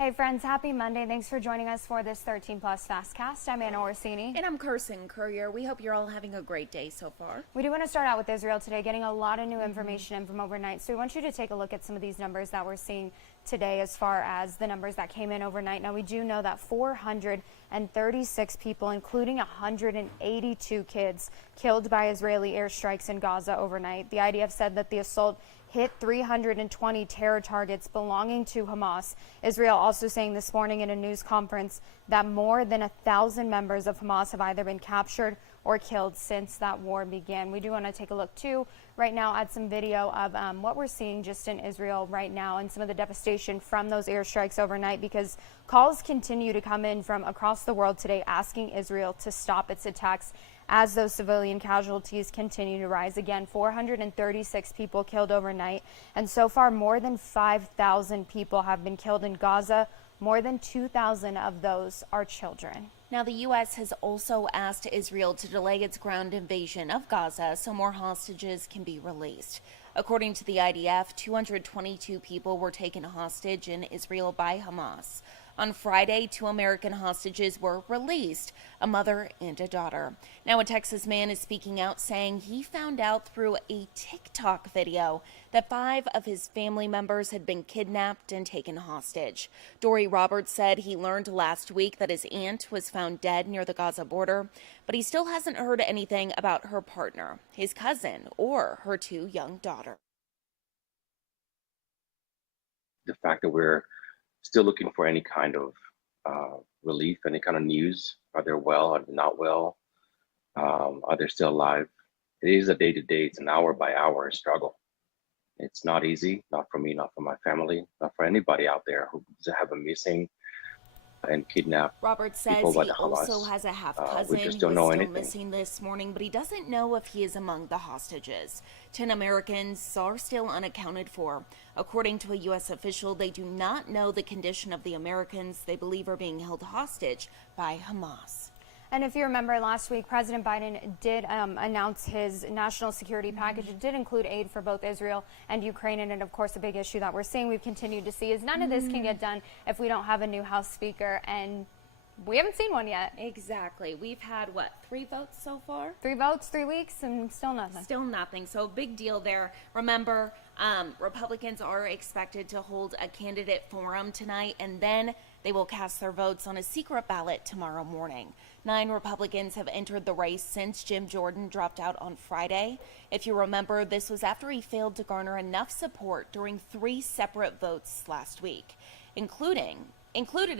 Hey friends, happy Monday. Thanks for joining us for this 13 Plus FastCast. I'm Anna Orsini. And I'm Kirsten Courier. We hope you're all having a great day so far. We do want to start out with Israel today, getting a lot of new information in from overnight. So we want you to take a look at some of these numbers that we're seeing today as far as the numbers that came in overnight. Now we do know that 436 people, including 182 kids, killed by Israeli airstrikes in Gaza overnight. The IDF said that the assault hit 320 terror targets belonging to Hamas. Israel also saying this morning in a news conference that more than 1,000 members of Hamas have either been captured or killed since that war began. We do want to take a look too right now at some video of what we're seeing just in Israel right now and some of the devastation from those airstrikes overnight, because calls continue to come in from across the world today asking Israel to stop its attacks as those civilian casualties continue to rise. Again, 436 people killed overnight, and so far more than 5,000 people have been killed in Gaza. More than 2,000 of those are children. Now, the U.S. has also asked Israel to delay its ground invasion of Gaza so more hostages can be released. According to the IDF, 222 people were taken hostage in Israel by Hamas. On Friday, 2 American hostages were released, a mother and a daughter. Now, a Texas man is speaking out saying he found out through a TikTok video that 5 of his family members had been kidnapped and taken hostage. Dory Roberts said he learned last week that his aunt was found dead near the Gaza border, but he still hasn't heard anything about her partner, his cousin, or her 2 young daughters. The fact that we're still looking for any kind of relief, any kind of news. Are they well? Are they not well? Are they still alive? It is a day-to-day, it's an hour-by-hour struggle. It's not easy, not for me, not for my family, not for anybody out there who have a missing and kidnapped. Roberts says he also has a half-cousin who is still missing this morning, but he doesn't know if he is among the hostages. 10 Americans are still unaccounted for. According to a U.S. official, they do not know the condition of the Americans they believe are being held hostage by Hamas. And if you remember last week, President Biden did announce his national security package. It did include aid for both Israel and Ukraine. And of course, a big issue that we're seeing, we've continued to see, is none of this can get done if we don't have a new House Speaker. And we haven't seen one yet. Exactly. We've had, 3 votes so far? 3 votes, 3 weeks, and still nothing. Still nothing. So big deal there. Remember, Republicans are expected to hold a candidate forum tonight, and then they will cast their votes on a secret ballot tomorrow morning. 9 Republicans have entered the race since Jim Jordan dropped out on Friday. If you remember, this was after he failed to garner enough support during 3 separate votes last week, included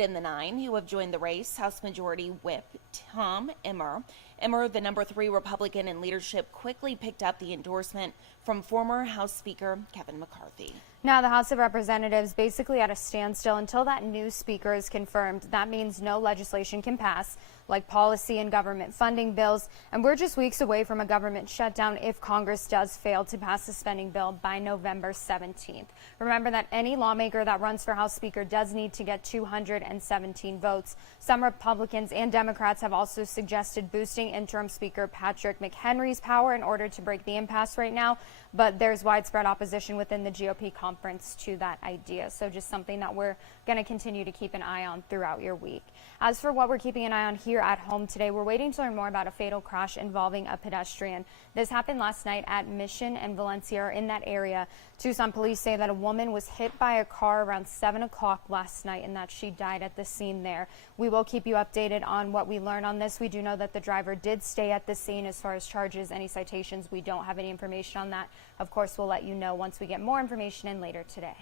in the 9 who have joined the race, House Majority Whip Tom Emmer. Emmer, the number 3 Republican in leadership, quickly picked up the endorsement from former House Speaker Kevin McCarthy. Now the House of Representatives basically at a standstill until that new speaker is confirmed. That means no legislation can pass, like policy and government funding bills, and we're just weeks away from a government shutdown if Congress does fail to pass a spending bill by November 17th. Remember that any lawmaker that runs for House Speaker does need to get 217 votes. Some Republicans and Democrats have also suggested boosting interim Speaker Patrick McHenry's power in order to break the impasse right now, but there's widespread opposition within the GOP conference to that idea. So just something that we're going to continue to keep an eye on throughout your week. As for what we're keeping an eye on here at home today, we're waiting to learn more about a fatal crash involving a pedestrian. This happened last night at Mission and Valencia in that area. Tucson police say that a woman was hit by a car around 7 o'clock last night and that she died at the scene there. We will keep you updated on what we learn on this. We do know that the driver did stay at the scene. As far as charges, any citations, we don't have any information on that. Of course, we'll let you know once we get more information in later today.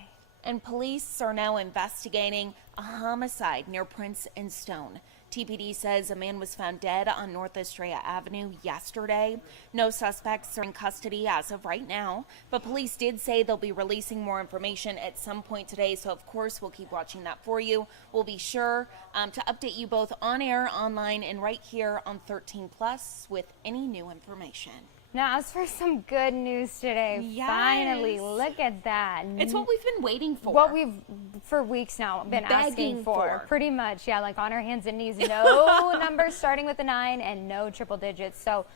And police are now investigating a homicide near Prince and Stone. TPD says a man was found dead on North Estrella Avenue yesterday. No suspects are in custody as of right now, but police did say they'll be releasing more information at some point today, so of course we'll keep watching that for you. We'll be sure to update you both on air, online, and right here on 13 Plus with any new information. Now, as for some good news today, yes. Finally, look at that. It's what we've been waiting for. What we've, for weeks now, been asking for. Pretty much, yeah, like on our hands and knees. No numbers starting with a 9 and no triple digits. So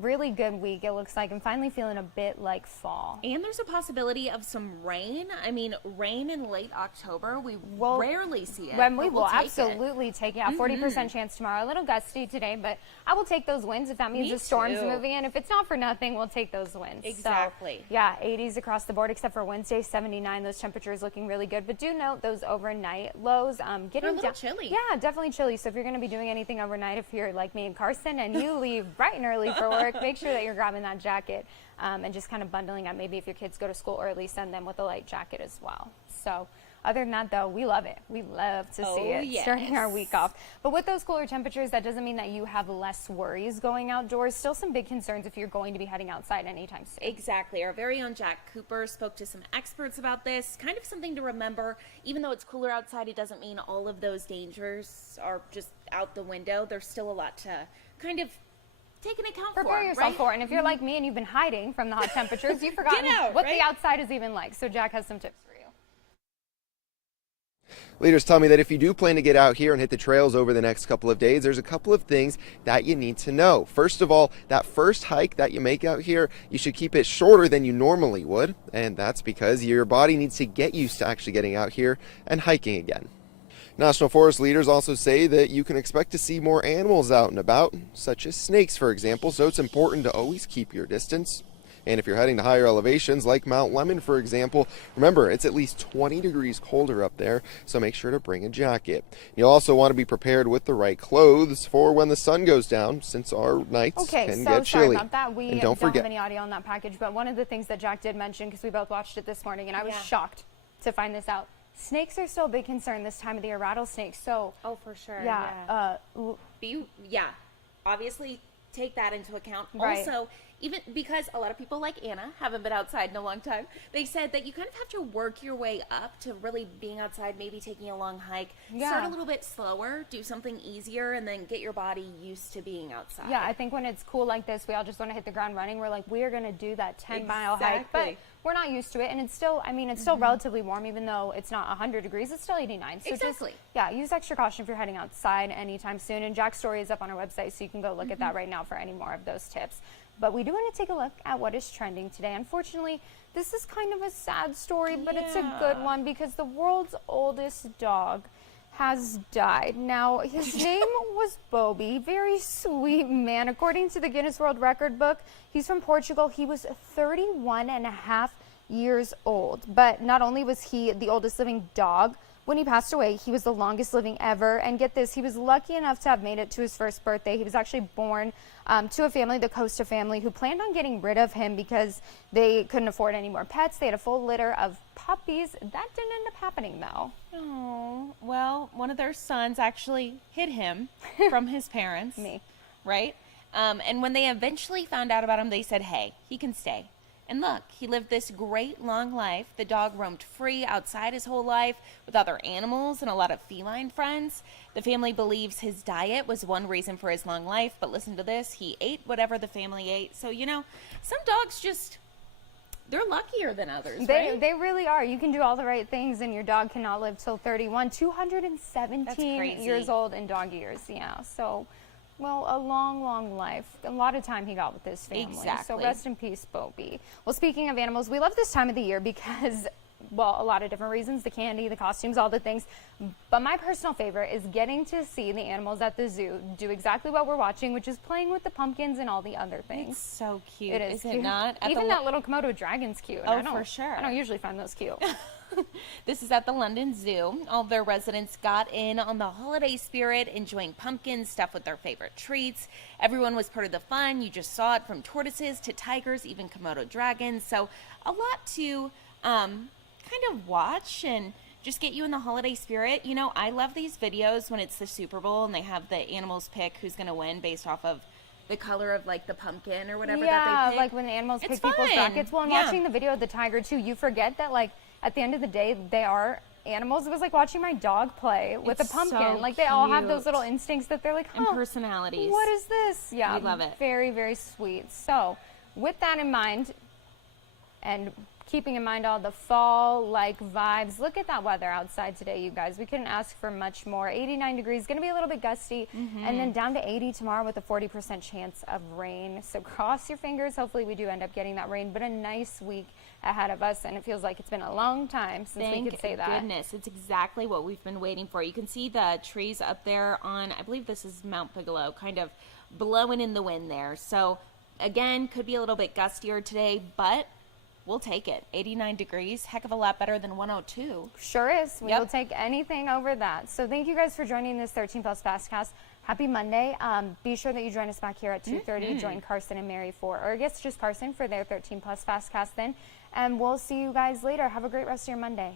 really good week, it looks like. I'm finally feeling a bit like fall. And there's a possibility of some rain. I mean, rain in late October, we rarely see it. When we but will we'll take absolutely take it. 40% chance tomorrow. A little gusty today, but I will take those wins if that means the storm's moving in. If it's not for nothing, we'll take those wins. Exactly. So, yeah, 80s across the board, except for Wednesday, 79. Those temperatures looking really good. But do note those overnight lows. Getting They're a little chilly. Yeah, definitely chilly. So if you're going to be doing anything overnight, if you're like me and Carson and you leave bright and early for work, make sure that you're grabbing that jacket and just kind of bundling up. Maybe if your kids go to school early, send them with a light jacket as well. So other than that, though, we love it. We love to see it starting our week off. But with those cooler temperatures, that doesn't mean that you have less worries going outdoors. Still some big concerns if you're going to be heading outside anytime soon. Exactly. Our very own Jack Cooper spoke to some experts about this. Kind of something to remember. Even though it's cooler outside, it doesn't mean all of those dangers are just out the window. There's still a lot to kind of take an account Prepare yourself right? for it. And if you're like me and you've been hiding from the hot temperatures, you've forgotten what the outside is even like. So Jack has some tips for you. Leaders tell me that if you do plan to get out here and hit the trails over the next couple of days, there's a couple of things that you need to know. First of all, that first hike that you make out here, you should keep it shorter than you normally would. And that's because your body needs to get used to actually getting out here and hiking again. National Forest leaders also say that you can expect to see more animals out and about, such as snakes, for example, so it's important to always keep your distance. And if you're heading to higher elevations like Mount Lemmon, for example, remember it's at least 20 degrees colder up there, so make sure to bring a jacket. You'll also want to be prepared with the right clothes for when the sun goes down, since our nights can get chilly. Sorry about that. We and don't have any audio on that package, but one of the things that Jack did mention, because we both watched it this morning, and I was shocked to find this out. Snakes are still a big concern this time of the year, rattlesnakes. So, for sure. Obviously take that into account. Right. Also, even because a lot of people like Anna haven't been outside in a long time, they said that you kind of have to work your way up to really being outside, maybe taking a long hike. Start a little bit slower, do something easier, and then get your body used to being outside. Yeah, I think when it's cool like this, we all just want to hit the ground running. We're like, we're going to do that 10-mile hike, but we're not used to it. And it's still, it's still relatively warm, even though it's not 100 degrees, it's still 89. So just, use extra caution if you're heading outside anytime soon. And Jack's story is up on our website, so you can go look at that right now for any more of those tips. But we do want to take a look at what is trending today. Unfortunately, this is kind of a sad story, but it's a good one because the world's oldest dog has died. Now, his name was Bobby, very sweet man. According to the Guinness World Record book, he's from Portugal. He was 31 and a half years old. But not only was he the oldest living dog, when he passed away, he was the longest living ever. And get this, he was lucky enough to have made it to his first birthday. He was actually born to a family, the Costa family, who planned on getting rid of him because they couldn't afford any more pets. They had a full litter of puppies. That didn't end up happening, though. Oh, well, one of their sons actually hid him from his parents. Me. Right? And when they eventually found out about him, they said, hey, he can stay. And look, he lived this great long life. The dog roamed free outside his whole life with other animals and a lot of feline friends. The family believes his diet was one reason for his long life, but listen to this, he ate whatever the family ate. So, some dogs just, they're luckier than others, right? They really are. You can do all the right things and your dog cannot live till 31. 217 That's crazy. years old in dog years, yeah. So, well, a long, long life. A lot of time he got with his family. Exactly. So rest in peace, Bobby. Well, speaking of animals, we love this time of the year because, well, a lot of different reasons, the candy, the costumes, all the things. But my personal favorite is getting to see the animals at the zoo do exactly what we're watching, which is playing with the pumpkins and all the other things. It's so cute. It is it not? Even that little Komodo dragon's cute. Oh, for sure. I don't usually find those cute. This is at the London Zoo. All of their residents got in on the holiday spirit, enjoying pumpkins stuffed with their favorite treats. Everyone was part of the fun. You just saw it, from tortoises to tigers, even Komodo dragons. So a lot to kind of watch and just get you in the holiday spirit. I love these videos when it's the Super Bowl and they have the animals pick who's going to win based off of the color of like the pumpkin or whatever that they pick. Like when the animals pick people's brackets. Well, and watching the video of the tiger too, you forget that like at the end of the day, they are animals. It was like watching my dog play with a pumpkin. So like they all have those little instincts that they're like, and personalities. What is this? Yeah, we love it. Very, very sweet. So with that in mind, and keeping in mind all the fall-like vibes. Look at that weather outside today, you guys. We couldn't ask for much more. 89 degrees, going to be a little bit gusty, and then down to 80 tomorrow with a 40% chance of rain. So cross your fingers. Hopefully we do end up getting that rain, but a nice week ahead of us, and it feels like it's been a long time since we could say that. Thank goodness. It's exactly what we've been waiting for. You can see the trees up there on, I believe this is Mount Bigelow, kind of blowing in the wind there. So again, could be a little bit gustier today, but we'll take it. 89 degrees, heck of a lot better than 102. Sure is. We will take anything over that. So thank you guys for joining this 13 Plus FastCast. Happy Monday. Be sure that you join us back here at 2:30. Join Carson and Mary or I guess just Carson for their 13 Plus FastCast then. And we'll see you guys later. Have a great rest of your Monday.